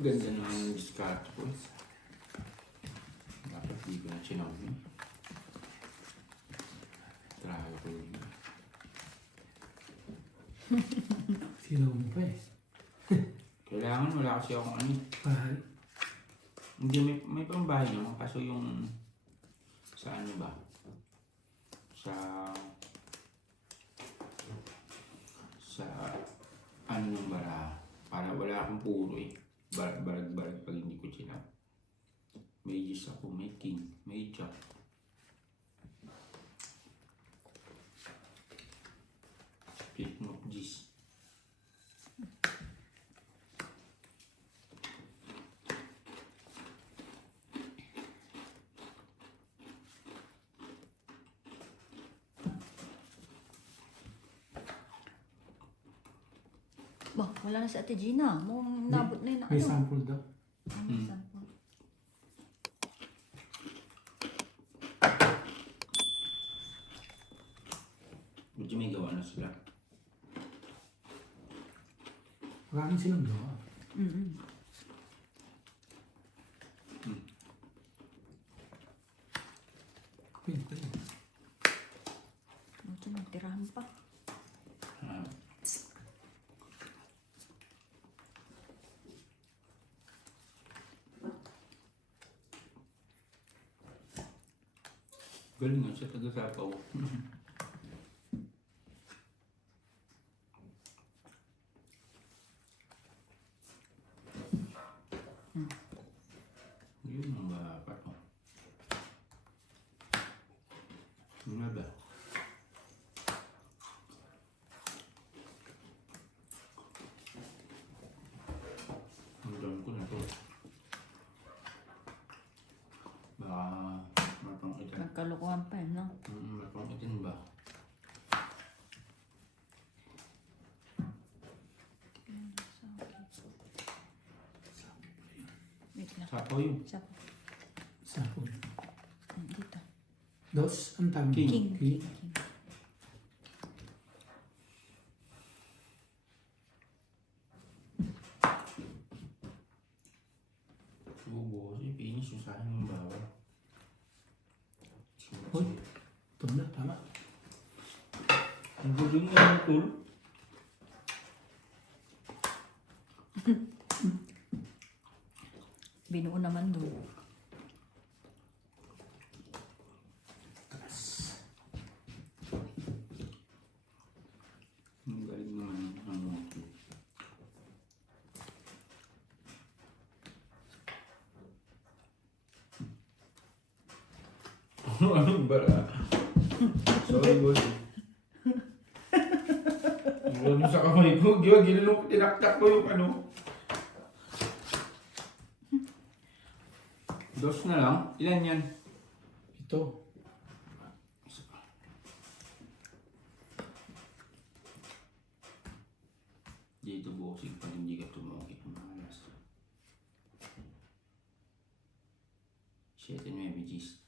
Ganda naman ng discard ko. Dapat di ko na sinabi. Trago ko yun. Silaw mo pa eh. Kailangan wala kasi akong ano. Bahay. Hindi, may pambahay naman. Kaso yung sa ano ba? Sa ano ng bara. Para wala akong puro eh. Barag-barag pag hindi ko sila. May G's ako, may king, may jack. Split mo G's. Bah, wala na si Ate Gina. Mukhang nabot na yun na May ano. sample daw. May sample. Medyo may gawa na sila. Marami silang gawa. Pwede yun. Ito, nagtirahan pa. Ah, galing nga siya, taga-sapaw. Yun ang baka to. Ano ba? Ang dami ko na to. Baka matang itin. Nagkalukuhan pa yun, no? Matang itin ba? Wait lang. Sapaw yun. Isa pa. Sample. Dito. Dos, ang tawag. King. King. King. King. Subo kasi pinis yung sa akin ng bawal. Hoy. Ito na, tama. Ang gulo mo yung tool. Binuo naman doon. Taas. Ang galing naman ang moto. Anong bara? Sorry, boss. Yung sa kamay ko, ginulong tinaktak ko yung ano. Dos na lang? Ilan yan? Ito. Dito bossing pag hindi ka tumukit ng malas. 7-9 G's.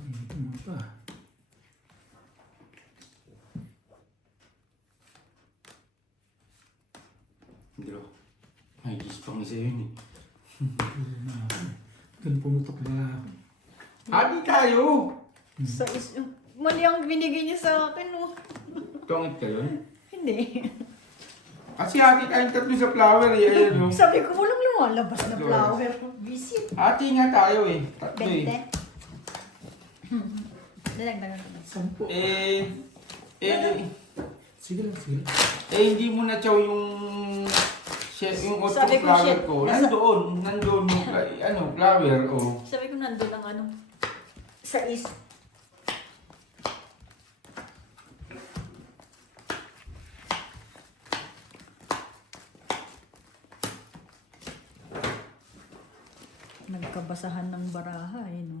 Ito mo pa. Draw. Ay, G's pang isa yun eh. Doon pumutok ba? Hati tayo! Sa mali ang binigay niya sa akin, no? Tungit ka yun? Hindi. Kasi hati tayong tatlo sa flower eh. Ayan o. Sabi ko, walang lumalabas na flower. Visit. Hati nga tayo eh. Tatlo eh. 20. Dalagdagan ko na. 10. Sige lang, sige lang. Hindi mo na chow yung yung otong Sabi ko, flower shit. ko. Nandoon yung flower oh. Sabi ko, nandun ang ano. Sa is. Nagkabasahan ng baraha, eh, no?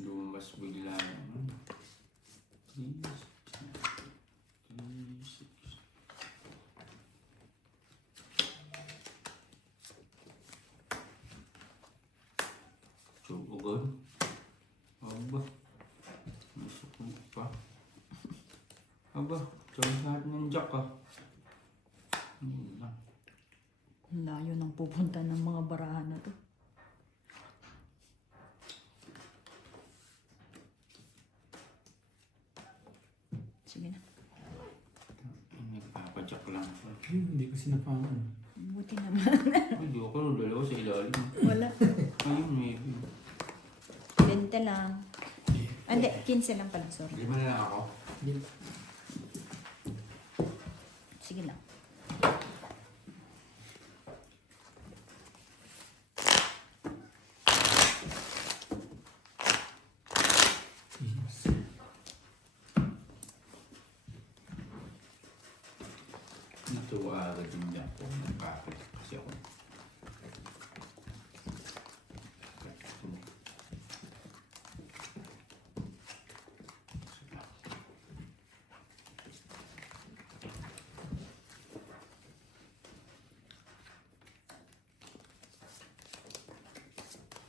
Lumabas bigla naman. 3, 6. Subugan. Aba. Masukong pa. Aba, tsaka lahat ng jack ah. Yun lang. Ang layo ng pupunta ng mga barahan na to. Sige na. Nagpapadyak lang ako. Hindi ko sinapakan. Buti naman. Hindi ako nung dalawa sa ilalim. Wala. Ayun, maybe. 20 lang. Ah, hindi, 15 lang pala, sorry. 5 na lang ako. Hindi. Sige lang. Yes. Natuwa agad yung jack ko. Nagpapadyak kasi ako.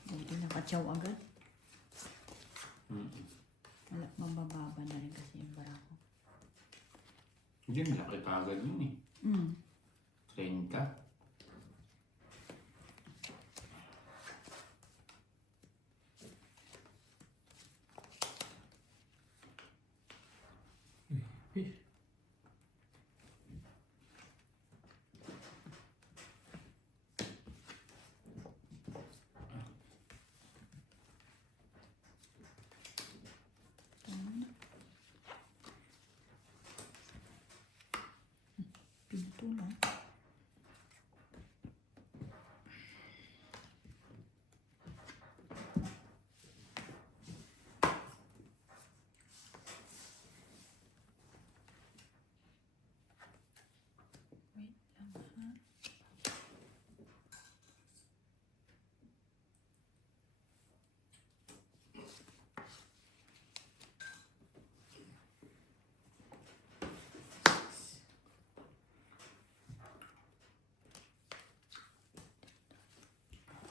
Buti nakatsaw agad. Mm-mm. Wala, mabababa na rin kasi yung barako. Hindi, malaki pa agad yun eh. 30. Eh, Pinto lang. Wait lang ha.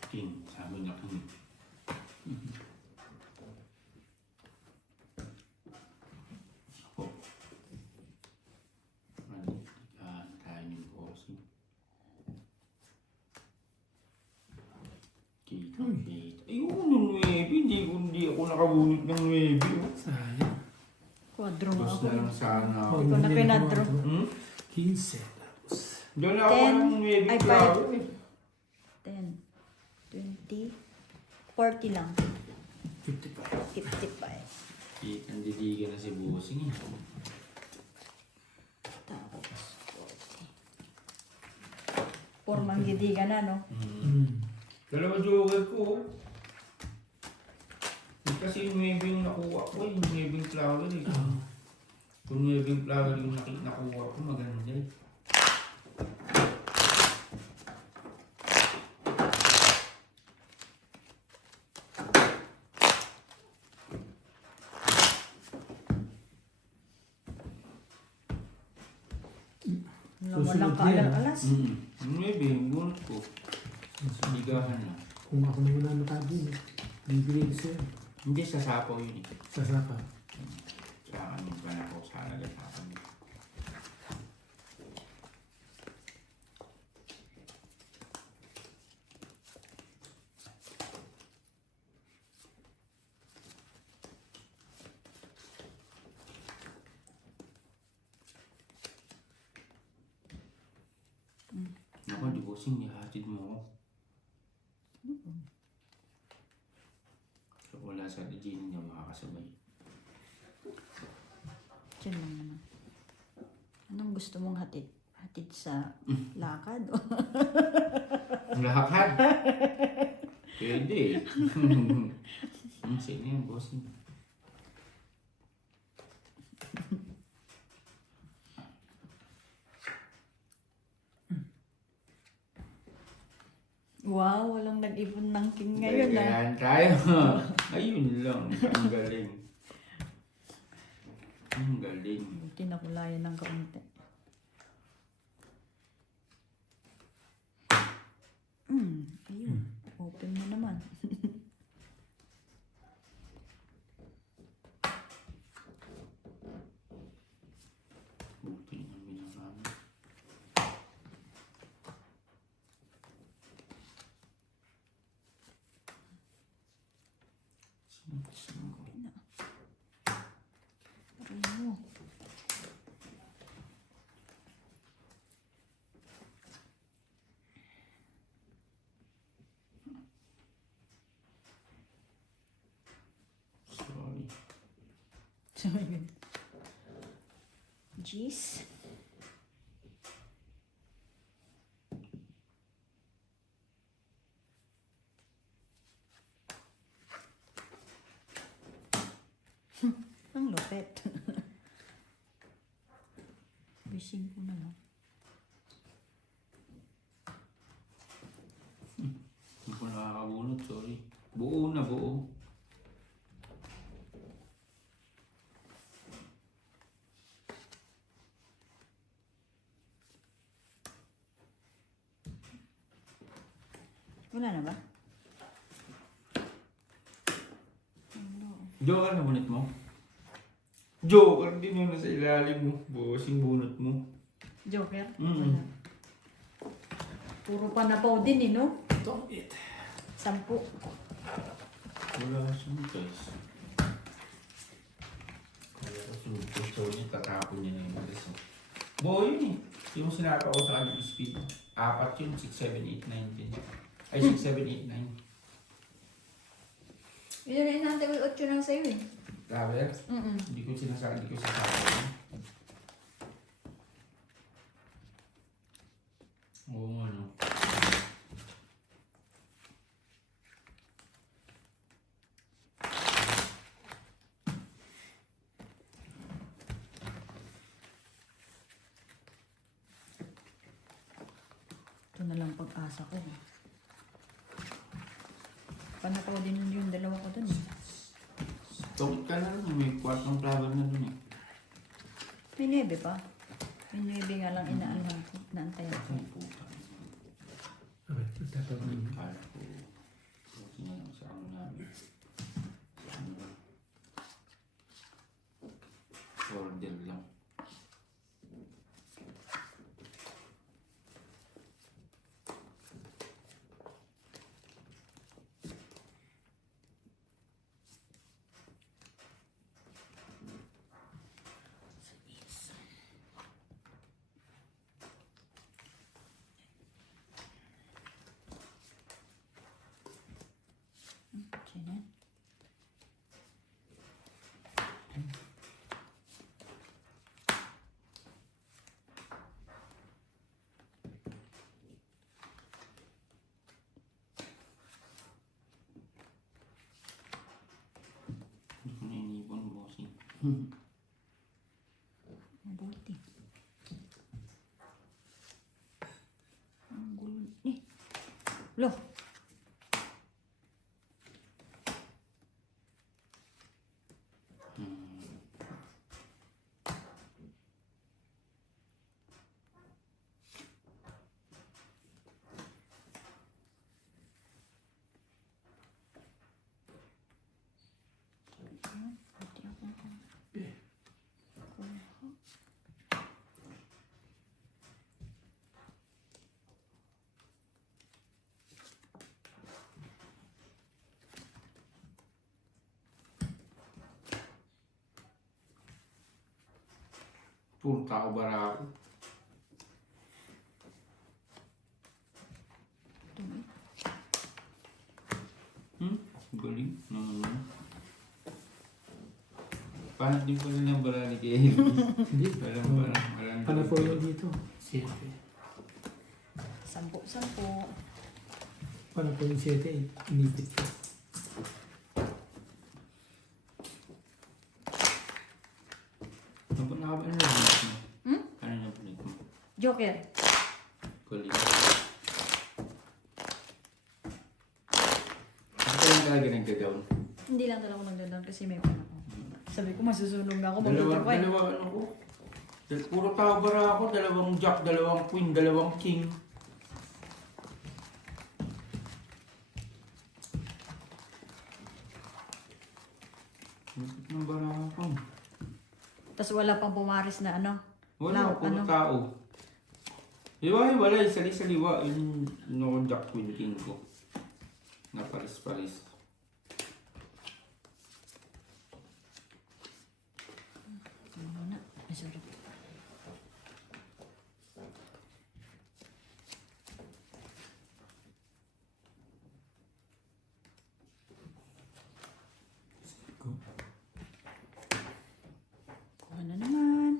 King, sabi niya king. Ako. Malikaan tayo ng bossing. Kita, kita. Ayun, yung 9. Hindi ako nakabunot ng 9. Oh. sayang. Quadro nga Gusto ako. na lang sana ako. Hindi ko na pinadro. Hmm? 15. Tapos, Doon ako 10, ng 9 ay, klaro eh. 10, 20, 40 lang. 55. 55. Nandidigan na si bossing eh. Tapos 40. Pormang gidigan na, no? Dalawa joker ko. Kasi yung 9 yung nakuha ko, yung 9 flower eh. Kung 9 flower yung nakuha ko, maganda eh. Walang kaalam-alas. Yung 9 yung bunot ko. Ligahan lang. Kung ako na wala nakabili, bibigay ko sa'yo. Hindi sa sapaw yun eh. Sa sapa. Sa akin yung pa ko sa nagatapan. Ako, di bossing, nihatid mo ako. So, wala sa Gina niya makakasabay. Diyan lang naman. Anong gusto mong hatid? Hatid sa lakad? Lakad! Pwede. Sige yan, bossing. Wow, walang nag-ipon ng king ngayon ah. Kailangan tayo. Ayun lang. Ang galing. Ang galing. Kinakulayan ng kaunti. Ayun. Open mo naman. Aray mo. Sorry. Sorry. Jeez. Ang lupit. Bising ko na lang. Hindi ko nakakabunot, sorry. Buo na, buo. Wala na ba? Ano? Joker na bunot mo? Joker din yun sa ilalim mo. Bossing bunot mo. Joker? Mm. Wala. Puro panapaw din eh, no? Top 8. 10. Wala siyang guys. Kaya kasunod ko siya niya, tatapon niya na yung malis. Buo yun eh. Yung sinapa ko sa kanyang speed. 4 yun, 6, 7, 8, 9, 10. Ay, 6, 7, 8, 9. Yun na inantay ko 8 lang sa'yo eh. Traveler? Mm-mm. Hindi ko sinasabi, hindi ko sinasabi. Oo nga no. Ito na lang pag-asa ko. Panapaw din yung dalawa ko dun eh. Tukit ka na rin, may kwartong traveler na dun eh. May nebe pa. May nebe nga lang inaalam ko. Naantay ako. Ay, puta. Okay, magtatawag mo. Kala ko, buti na lang sa ano namin. Ano ba? Order lang. Sino? Hindi ko na inipon, bossing. Mabuti. Ang gulo. Eh. Lo. Pati ako. Puro tao bara ako. Ito eh. Galing. Paano din pala ng barali kay Elvis? Hindi. Walang Panapaw yun dito. 7. 10. Panapaw yung 7. Inipit ko. Ano ba nakabalik mo? Hmm? Ano na balik mo? Joker. Galing. Ano ka lang talaga nagda-down? Hindi lang talaga ako nagdadang kasi may pan ako. Sabi ko masusunog na ako. Dalawa Mag-try. ano ko? Puro tao bara ako. Dalawang jack, dalawang queen, dalawang king. Bakit nang bara ako? Tapos wala pang pumaris na ano. Wala, Now, puro ano? tao. Wala, sali-saliwa. Yung jack queen king ko. Na paris-paris. sorry. Ko. Kuha na naman.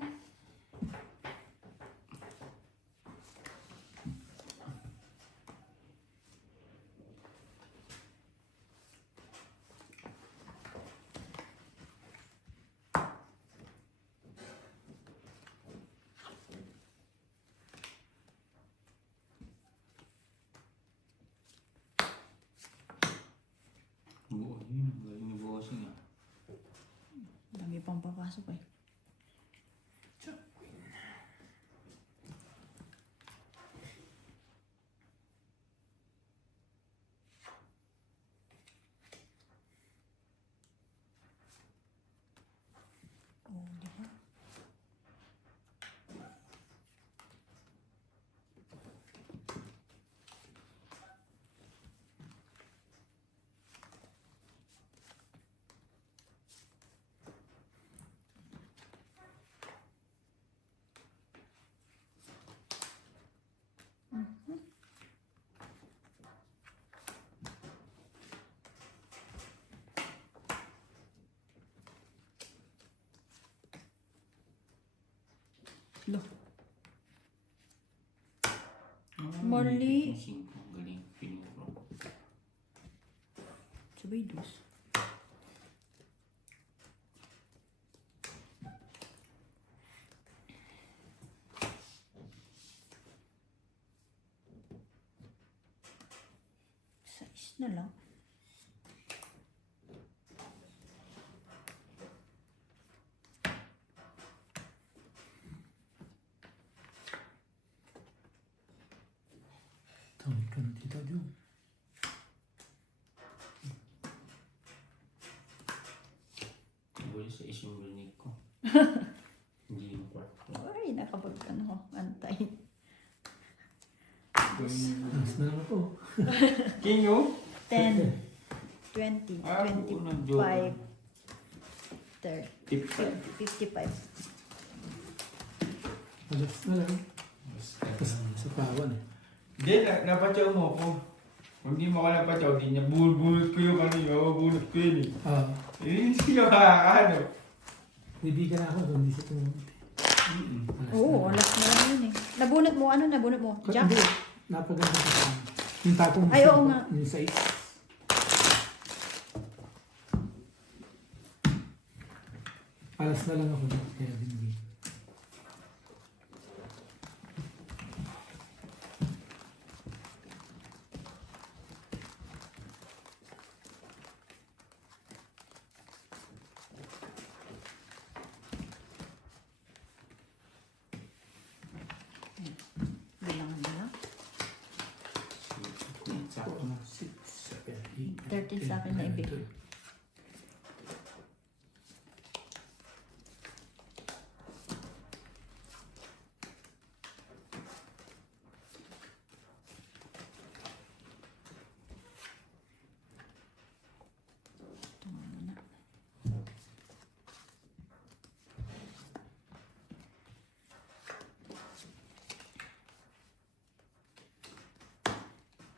Oo, yun. Galing ni bossing ah. Dami pang papasok eh. Oh, di ba? Lo. Mali. Yung 5. Galing. Piling ko. Sabay dos. Size na lang. Tawid ka na dito, Jo. Siguro sa isang rinig ko. Hindi yung kwarto. Ay, nakapag ano, antay. Alas na lang ako. Kinyo? 10, 20, Ah, unang joke. 25, 30, Tip 55. Alas na lang. Basta. Tapos sa pawan eh. Hindi, napatyaw mo ako. Kung hindi mo ako napatyaw, di niya bulbulot ko yung ano yun. Bulot ko yun eh. Ah, Hindi siya makakaano. bibigan ako kung hindi siya tumunod. Oo, alas na lang yun eh. Nabunot mo, ano nabunot mo? Jack? Hindi, napaganda ko sa yung tapong Ay, oo nga. yung sa alas na lang ako dito, kaya hindi. Bilangan na lang. Sakto. 6, 7, 8, 13 sa akin na ibig. Ito nga muna.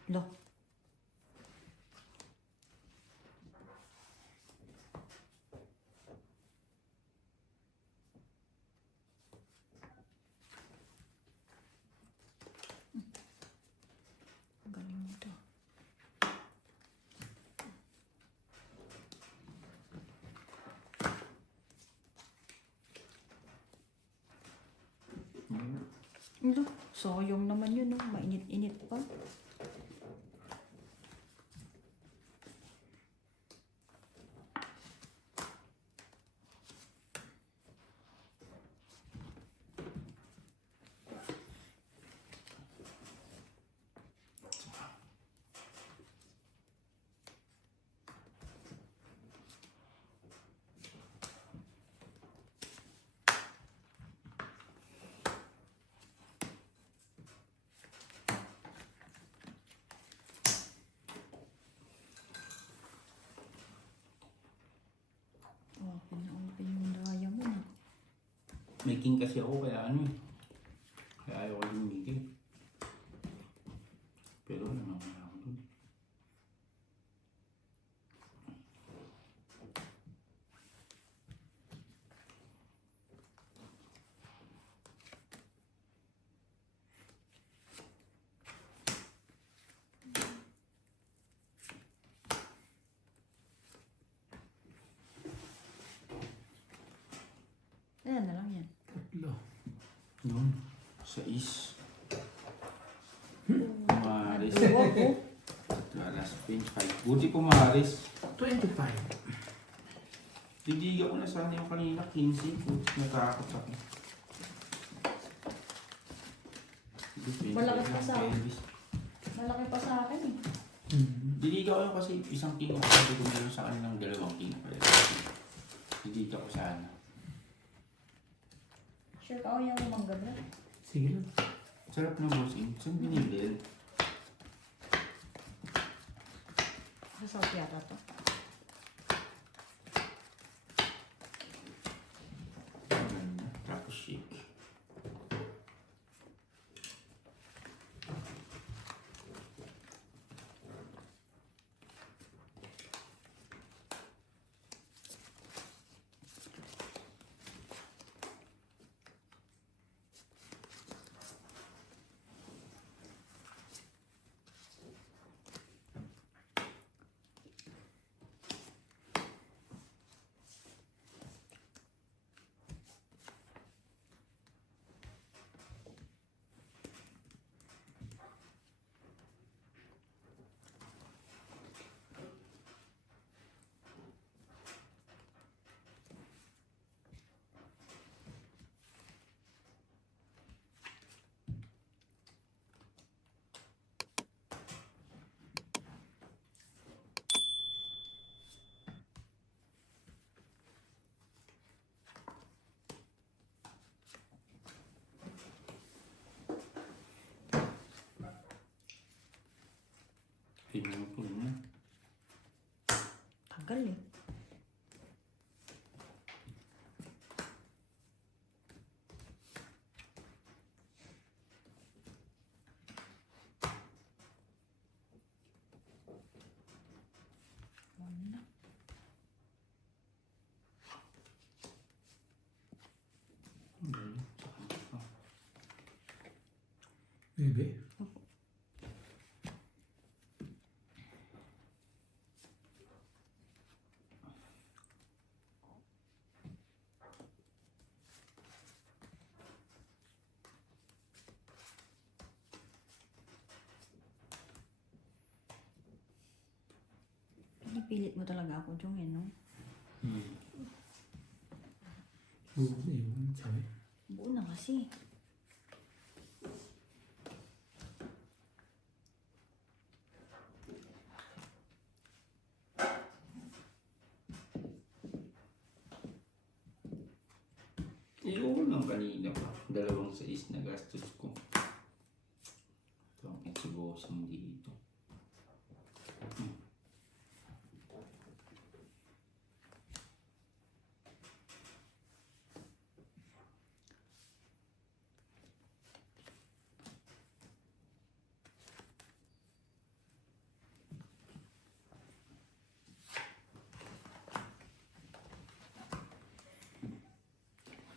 Lo. Galing nito. Lo, sayang naman yun, no? Mainit-init pa. May king kasi ako kaya ano eh. Kaya ayaw ko lumigil. Pero ano naman ako dun. Ayan na lang yan. Tatlo. Yun. 6. Maris. Duwa po. Last page 5. Buti po Maris. 25. Didiga ko na sana yung kanina 15. Buti natakot ako. Malaki pa sa Malaki pa sa akin eh. Diliga ko yun kasi isang king ako sabi ko meron sa kanilang dalawang king. Diliga ko sana. Sure ka ako yung mangga ba? Sige lang. Sarap na bossing. Saan binili? Sa South yata to. Maganda. Tapos shake. Pinupul na. Tagal eh. Ano? Bebe. Pinipilit mo talaga ako, Jong, eh, no? Oo, yun. Sabi. Buo na kasi. Iyon lang kanina pa. 2.6 na gastos ko. Ito ang exibosing dito.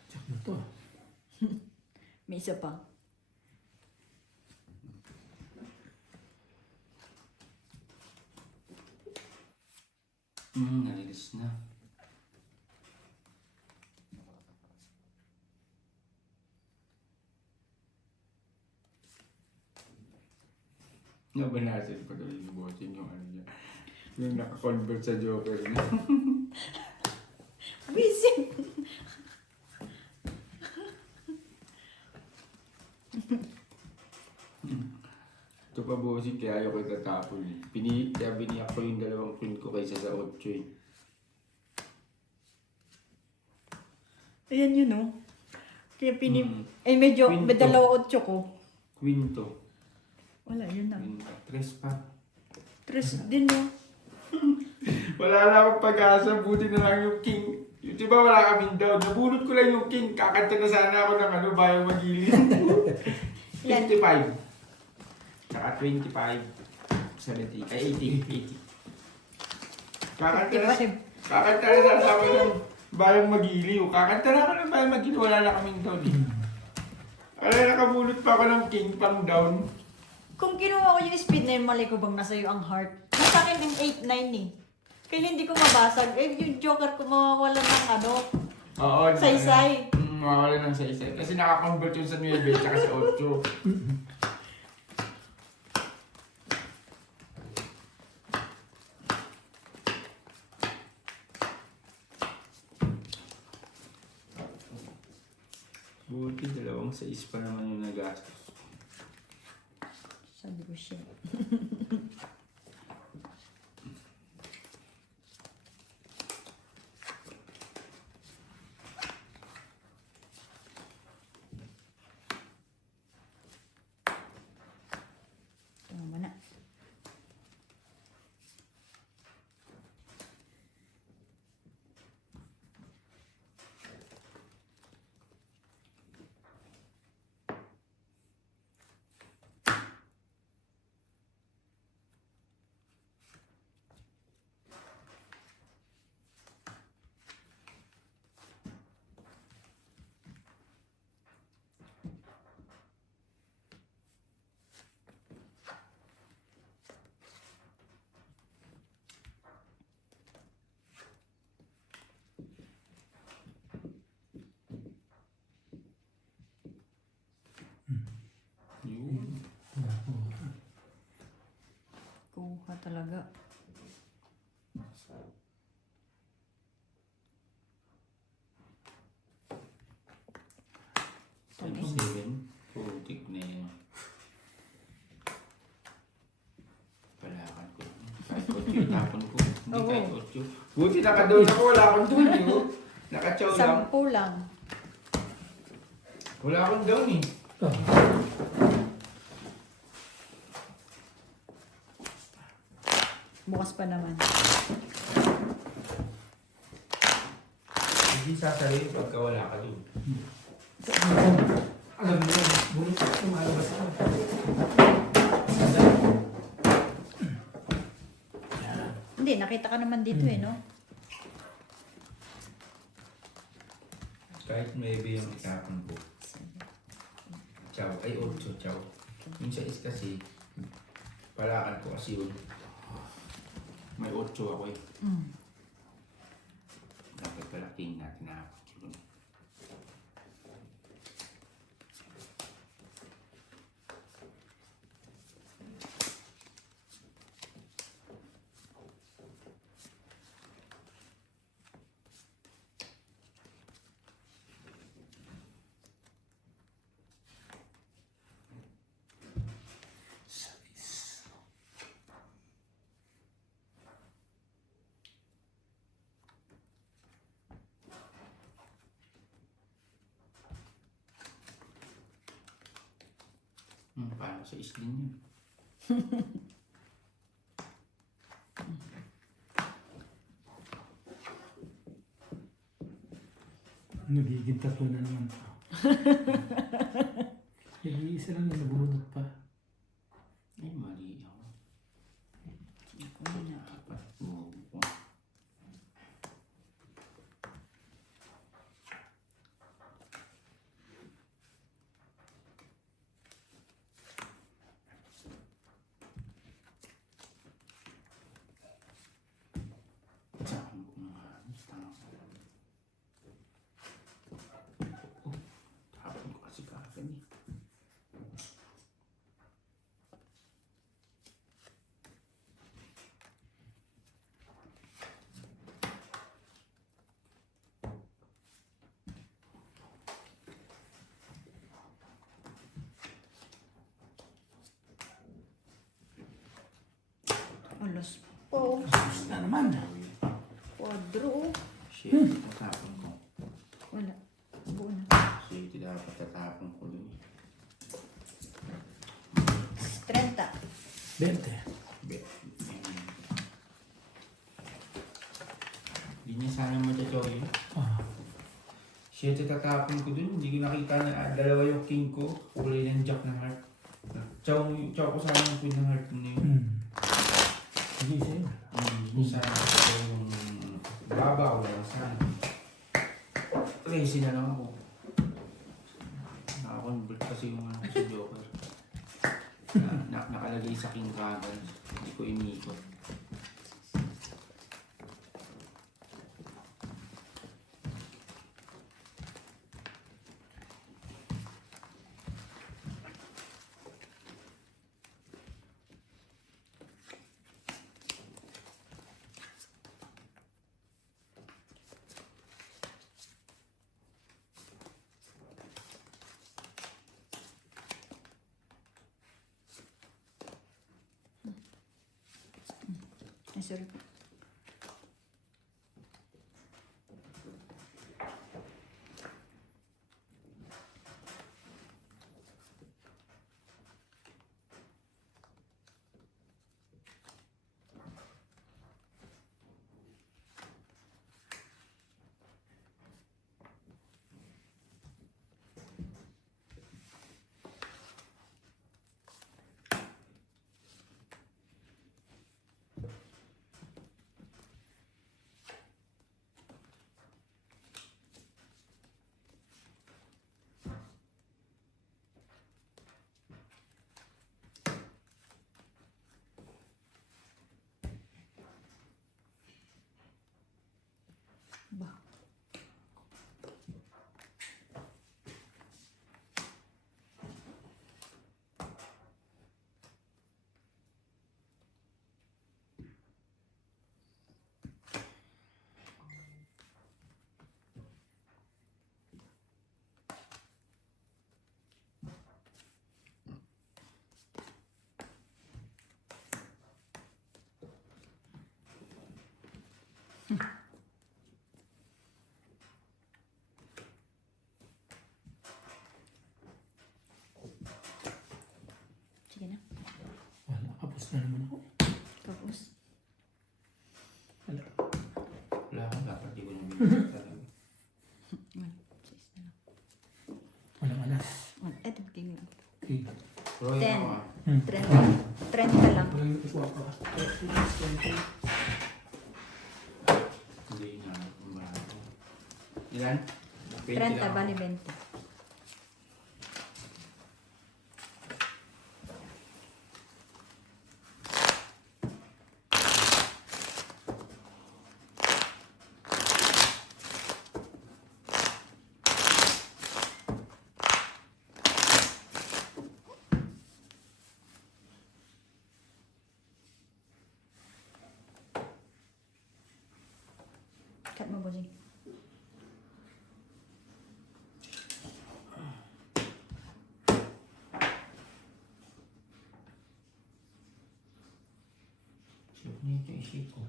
Check mo to. May isa pa. Nalilis na. Nabanasin pa tuloy yung bossing yung ano niya. Yung nakakonvert sa Joker niya. Busy! Ito pa bossing kaya ayaw ko itatapon eh. Kaya biniyak ko yung 2 print ko kaysa sa 8 eh. Ayan yun, no? Kaya Eh, Quinto. may 2.8 ko. Queen to. Wala, yun na. Queen pa. 3 pa. 3 din, no? Wala na akong pag-asa. Buti na lang yung king. Yung diba wala kaming down, nabunot ko lang yung king, kakanta na sana ako ng ano, bayang magili. 55. Tsaka 25. 70. Ay, 80. 80. Kakanta na sana ako ng bayang magiliw. Kakanta na ako ng bayang magiliw, wala na kaming down eh. Alay, nakabunot pa ako ng king pang down. Kung kinuha ko yung speed na yun, malay ko bang nasa iyo ang heart. Nasa akin yung 8-9 eh. Kaya hindi ko mabasag. Eh, yung joker ko mawawala ng ano, Oo. saysay. Mawawala ng saysay. Kasi nakakonvert yun sa 9 tsaka sa 8. Buti, 2 pa naman yung nagastos. Sabi ko siya. Tama na. Yun. Kuha talaga. Ano 7? Putik na yun. Palakan ko. Kahit 8 yung tapon ko. Hindi Oo. kahit 8. Buti nakadoon ako, wala akong doon yun. Nakachow lang. 10 lang. Wala akong down eh. Oh. Bukas pa naman. Hindi sasarin pagka wala ka doon. Alam mo yan, bulot ko lumalabas ako. Hindi, nakita ka naman dito eh, no? Kahit maybe yung itapon ko. Chow. Ay, 8. Chow. Yung sa is kasi, palakan ko kasi yun. May 8 ako eh. Mm. Dapat pala king natin na yun. Parang sa isling yun. Nagiging 3 na naman to. Nag-iisa lang yung nabunot pa. Ay, mali ako. Dapat buo ko. Saan ko nga? Tapon ko kasi kagad eh. Alas po. Sus na naman. Quadro. Shit, tatapon ko. Wala. Buo na. Shit, dapat tatapon ko dun. 30. 20. Bet. Hindi niya sana matataw yun. Oh. Siya tatapon ko dun, hindi ko nakita na dalawa yung king ko, kulay ng jack ng heart. Chow ko sana yung queen ng heart na yun. Hindi sa'yo. Sana ko yung babaw, sana. Crazy na lang ako. Nakakonvert kasi yung ano sa Joker. Nakalagay sa king dragon, hindi ko inikot. Ay, sorry po. Ba. Sige na. Wala, kapos na naman ako. Tapos. Wala. Wala ka, dapat di ko na binigyan talaga. 1, 6 na lang. Walang alas. Eto, king lang. Okay. Roy, 10. ako ah. 30 lang. Wala yung ikuha pa. 20. Hindi na, kumbahan ko. Ilan? 20 30, lang. bali 20. Cut mo, bossing. Siyempre nito isip ko.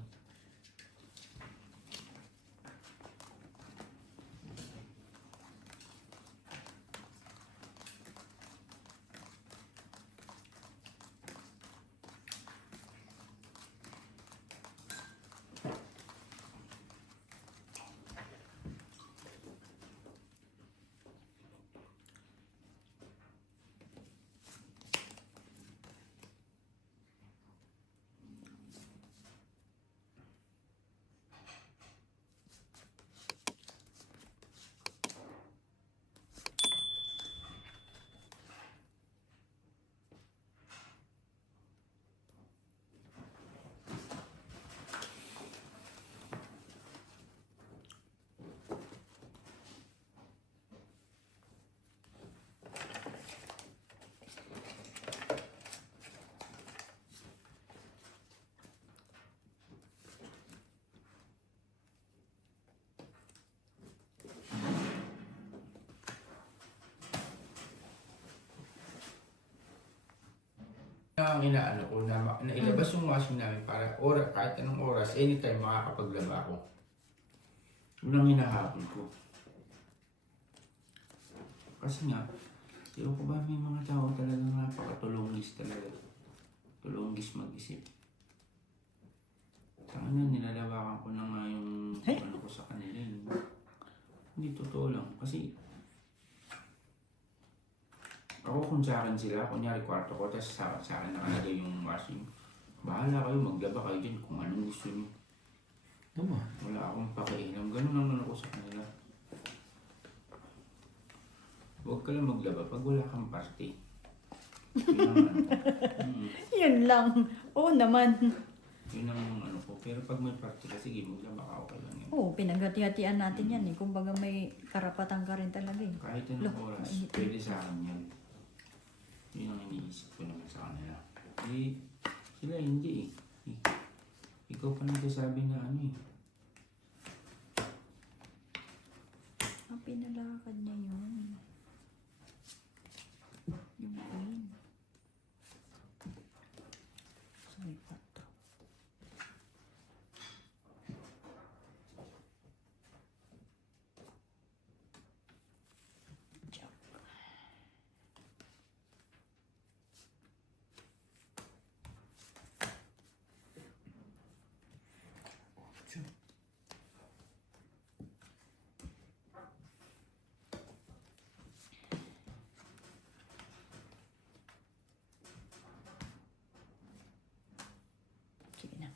Ang inaano ko na nailabas yung washing namin para kahit anong oras, anytime makakapaglaba ako. Yun ang hinahabol ko. Kasi nga, ewan ko ba may mga tao talagang napakatulungis talaga. Tulungis mag-isip. Sana nilalabakan ko na nga yung ano ko sa kanila. Hindi totoo lang. Kasi, ako kung sa akin sila, kunyari kwarto ko, tapos sa akin nakalagay yung washing. Bahala kayo, maglaba kayo dyan kung anong gusto niyo. Tama. Wala akong pakialam. Ganun naman ako sa kanila. Huwag ka lang maglaba pag wala kang party. Yun ang ano ko. Yun lang. Oo naman. Yun ang ano ko. Pero pag may party ka, sige, maglaba ka, okay lang yan. Oo, pinaghati-hatian natin yan eh. Kumbaga may karapatan ka rin talaga eh. Kahit anong Look, oras, mainit. pwede sa akin yan. Yun ang iniisip ko naman sa kanila. Eh, sila hindi eh. Ikaw pa nagsasabi na ano eh. Ang pinalakad niya yun. Yung queen. Sorry, pato. Jack. Sige na.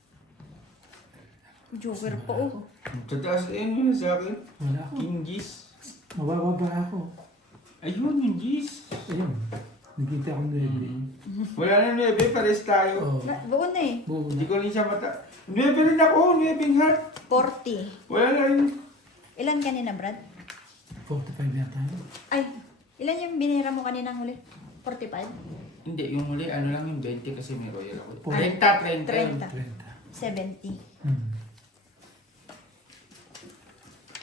Joker pa oh. Tataas yun yun sa akin. Wala ako. King Gis. Mabababa ako. Ayun yung Gis. Ayun. Nagkita akong 9. Wala na 9, pares tayo. Oo. Buo na eh. Buo Hindi na. ko rin siya mata. 9 rin ako, 9 heart. 40. Wala na rin. Ilan kanina, Brad? 45 yata. Ay, ilan yung binira mo kanina huli? 45? Hindi, yung huli, ano lang yung 20 kasi may royal ako. Ay, 30. 30. 30. 70.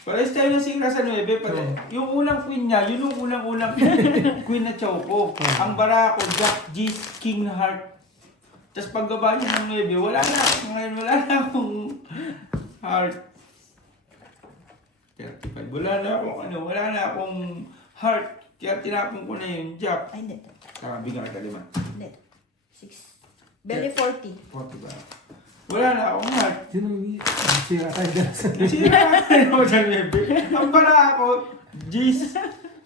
Pares tayo ng singra sa 9. Yung unang queen niya, yun yung unang queen na choco. Ang bara ko, Jack, G's, King na heart. Tapos paggaba niya ng 9, wala na. Ngayon wala na akong heart. 35. Wala na akong heart. Kaya tinapon ko na yung Jack. Ay, hindi. Kakabigyan kita 5. Hindi. 6. Belly 40. 40 ba? Wala na akong heart. Sino yung sira tayo dyan sa... Sira ako sa 9. Ang bara ako, G's.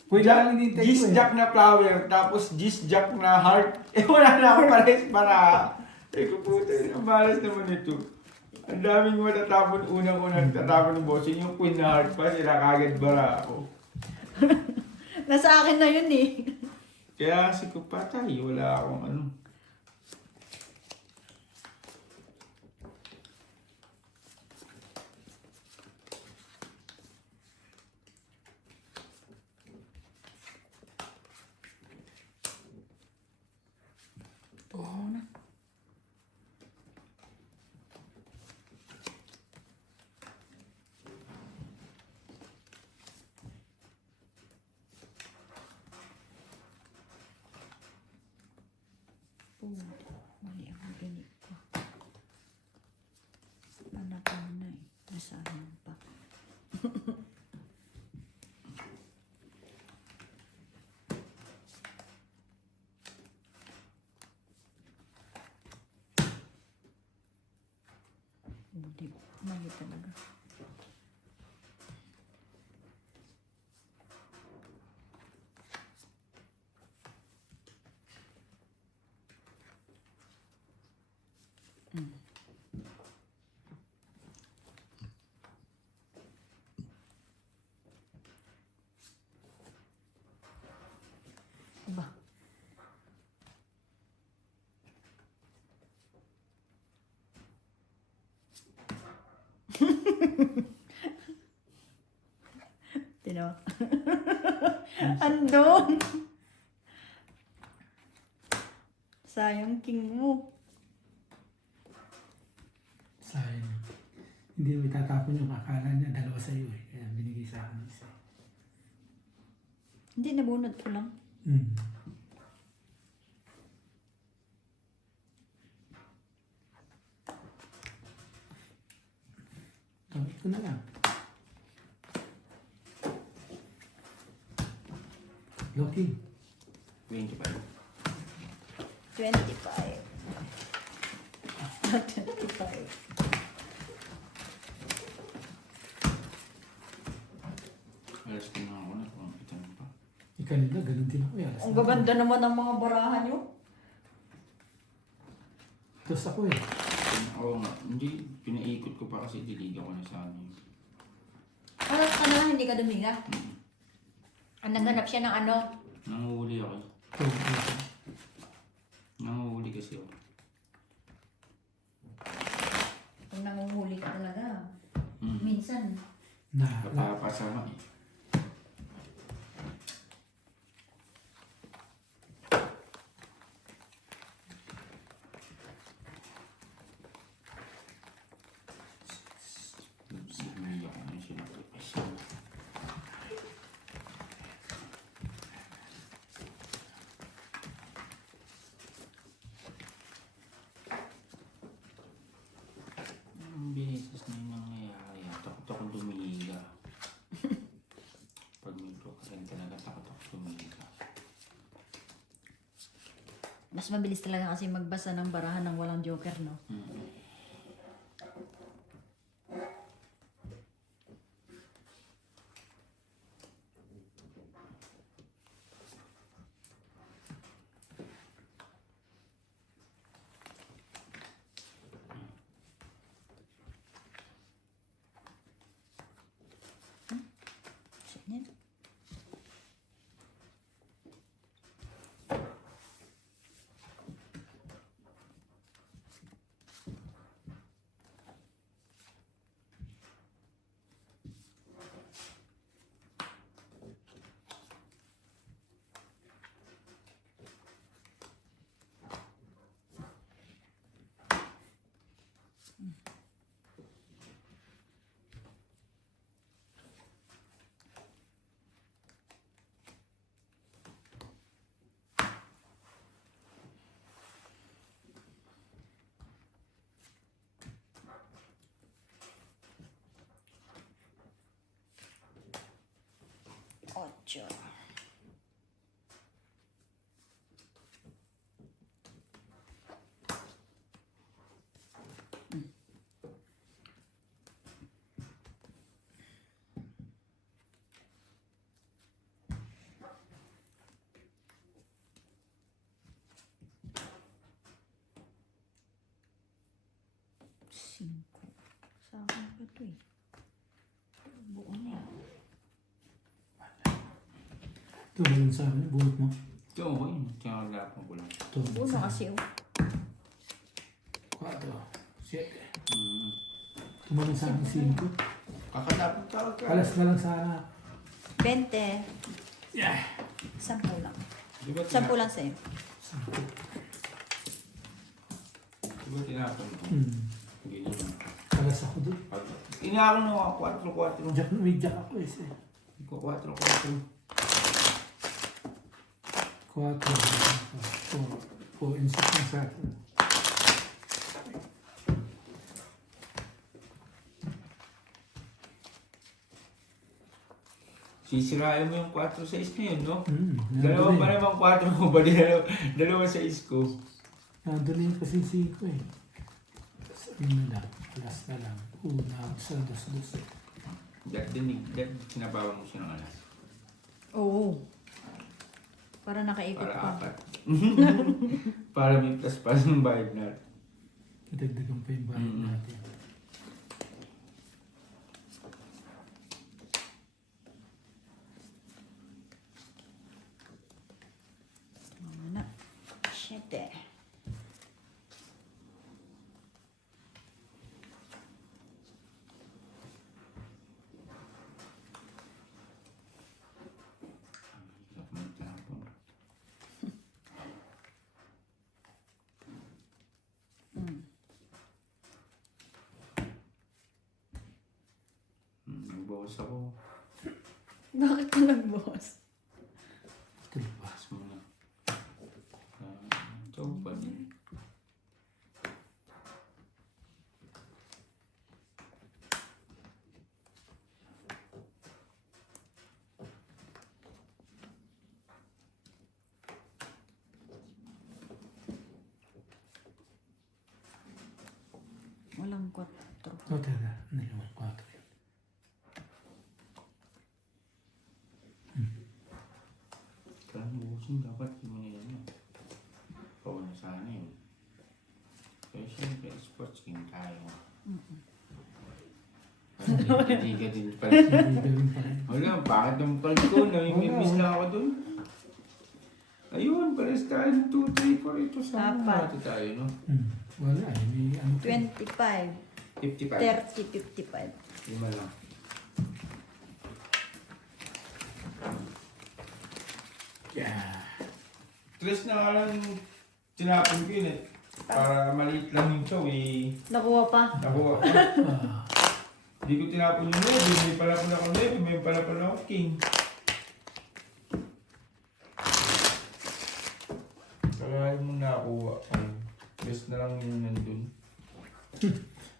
Pwede lang hindi tayo G's eh. Jack na flower, tapos G's Jack na heart. Eh wala na ako pares para. Eh kaputa, ang balas naman ito. Ang daming matatapon unang-unang tatapon ng bossing. Yung queen na heart pa, sila kagad bara ako. Nasa akin na yun eh. Kaya si Kupatay, wala akong ano. Oo muna. Mali ang binig ko. Panatang na eh. Nasayang pa. Hindi. Mali talaga. Ba? Tinawa. Andun. Sayang king mo. Sayang. Hindi mo itatapon yung akala niya. Dalawa sa'yo eh. Kaya binigay sa akin isa. Hindi, nabunod ko lang. Hmm. Gawin ko na lang. Locking. 25. 25. 25. Alas ko na ako na kung itan pa. Kanina, ganun din ako. Alas Ang na. gaganda naman ng mga barahan nyo. Tapos ako eh. Oo nga, hindi, pinaikot ko pa kasi diliga ko na sa ano. Alas ka na, hindi ka dumiga. Ang naghanap siya ng ano. Nanguhuli ako. Ito, ito. Nanguhuli kasi ako. Kung nanguhuli ka talaga. Hmm. Minsan. Napapasama eh. Umiyak na yung sinabi. Ay, siya. Ang beses na yung nangyayari. Takot ako dumiga. Pag may ka rin talaga, takot ako dumiga. Mas mabilis talaga kasi magbasa ng barahan ng walang joker, no? Yan. Ocho. Cinco. Sa akin pa ito eh. Buo na eh. Ito, balon sa akin. Buhot mo. Ito ako yun. Tinakalapan ko lang. Ito. Buo na kasi oh. 4, 7. Mm. Tumalon sa akin 5. Kakalapan tawag ka. Alas na lang sana. 20. Yeah. 10 lang. Di ba 10 lang sa'yo. 10? Di ba tinapon ko? Hindi naman. Alas ako doon. Inaakon na ako, 4-4. Jack, may jack ako eh. 4-4. 4, 4 and 6 na sa akin. Sisirain mo yung 4-6 na yun, no? Nandun Dalawa pa eh. naman 4 mo ba? Dalawa 6 ko. Nandun yung kasi 5 eh. Tapos ano na lang. Alas na lang. Una, sa 2. That sinabawa mo siya ng alas. Oo. Para nakaikot Para pa. 4. Para may plus pa ng bayad natin. Dagdagan pa yung bayad natin. Ano na? 7. Hirap magtapon. Nagbawas ako. Bakit ka nag-boss? Tulog ba? Mas muna. Joke pa din. Walang 4. O, tara. Naliwan 4 yun. Coaching dapat yung mga yan. Ikaw na sana yun. Pero siyempre, sports king tayo. Hindi ka din pala. Hindi ka rin pala. Wala, bakit ang pala ko? Namimiss lang ako dun. Ayun, pares tayo 2, 3, 4. Ito sa Apat. ito tayo, no? Wala eh. May ano. 25. 55. 30, 55. 5 lang. Yeah. Tres na nga lang tinapon ko yun eh. Para maliit lang yung show eh. Nakuha pa. Nakuha. Ah, Hindi ko tinapon yung 9. May pala pala ako 9. May pala pala ako king. Kaya mo nakuha. Best na lang yun nandun.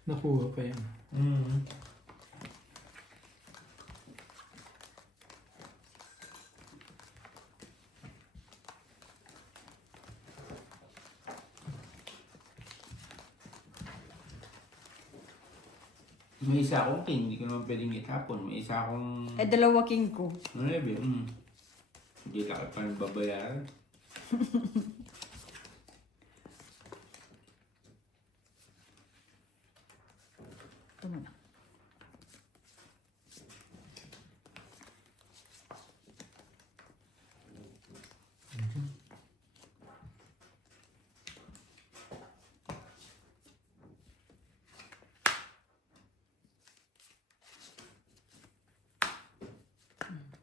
nakuha pa yan. May isa akong king. Hindi ko naman pwedeng itapon. May isa akong... Eh, dalawa king ko. 9. Hindi laki pa babayaran. Ito muna.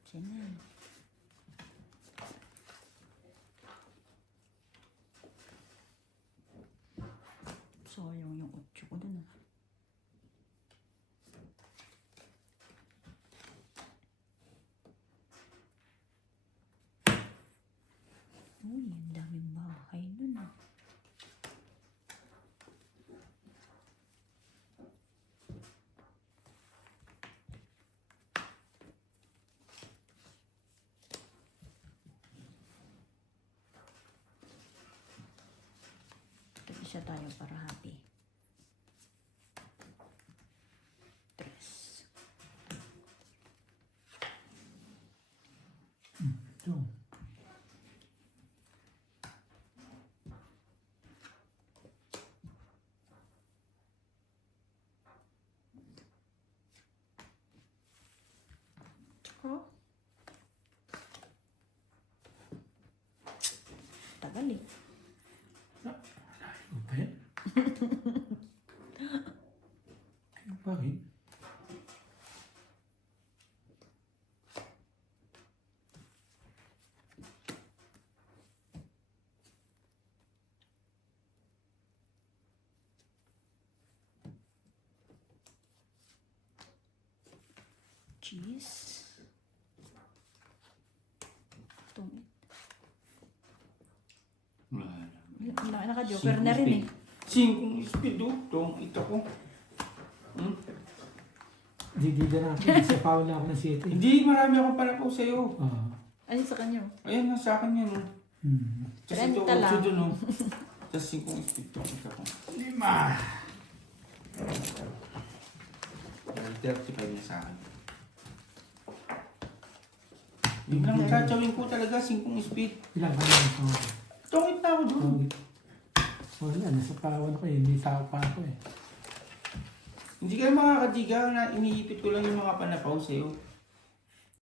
Sinan. Sayang yung 8 ko dun ah. Uy, ang daming bahay dun ah. Isa tayo para happy. 3. Ito. Oh. Tagal eh. Ano ba yan? Bakit? Cheese. Tumit. Naka-joker na rin eh. 5 speed oh. Itong ito ko. Didida na ako. Isa foul na ako ng city. Hindi, marami akong pala po sa'yo. Ah. Ayun sa kanya. Ayan na sa akin yan oh. Tapos ito 30 lang. 8 dun oh. Tapos 5 speed to. Ito ko. 5. 35 na sa akin. Yung lang gagawin ko talaga 5 speed. Ilang ka na ito? Tungit na ako dun. Wala, nasa pawan ako eh. Hindi tao pa ako eh. Hindi ka makakadiga na iniipit ko lang yung mga panapaw sa'yo.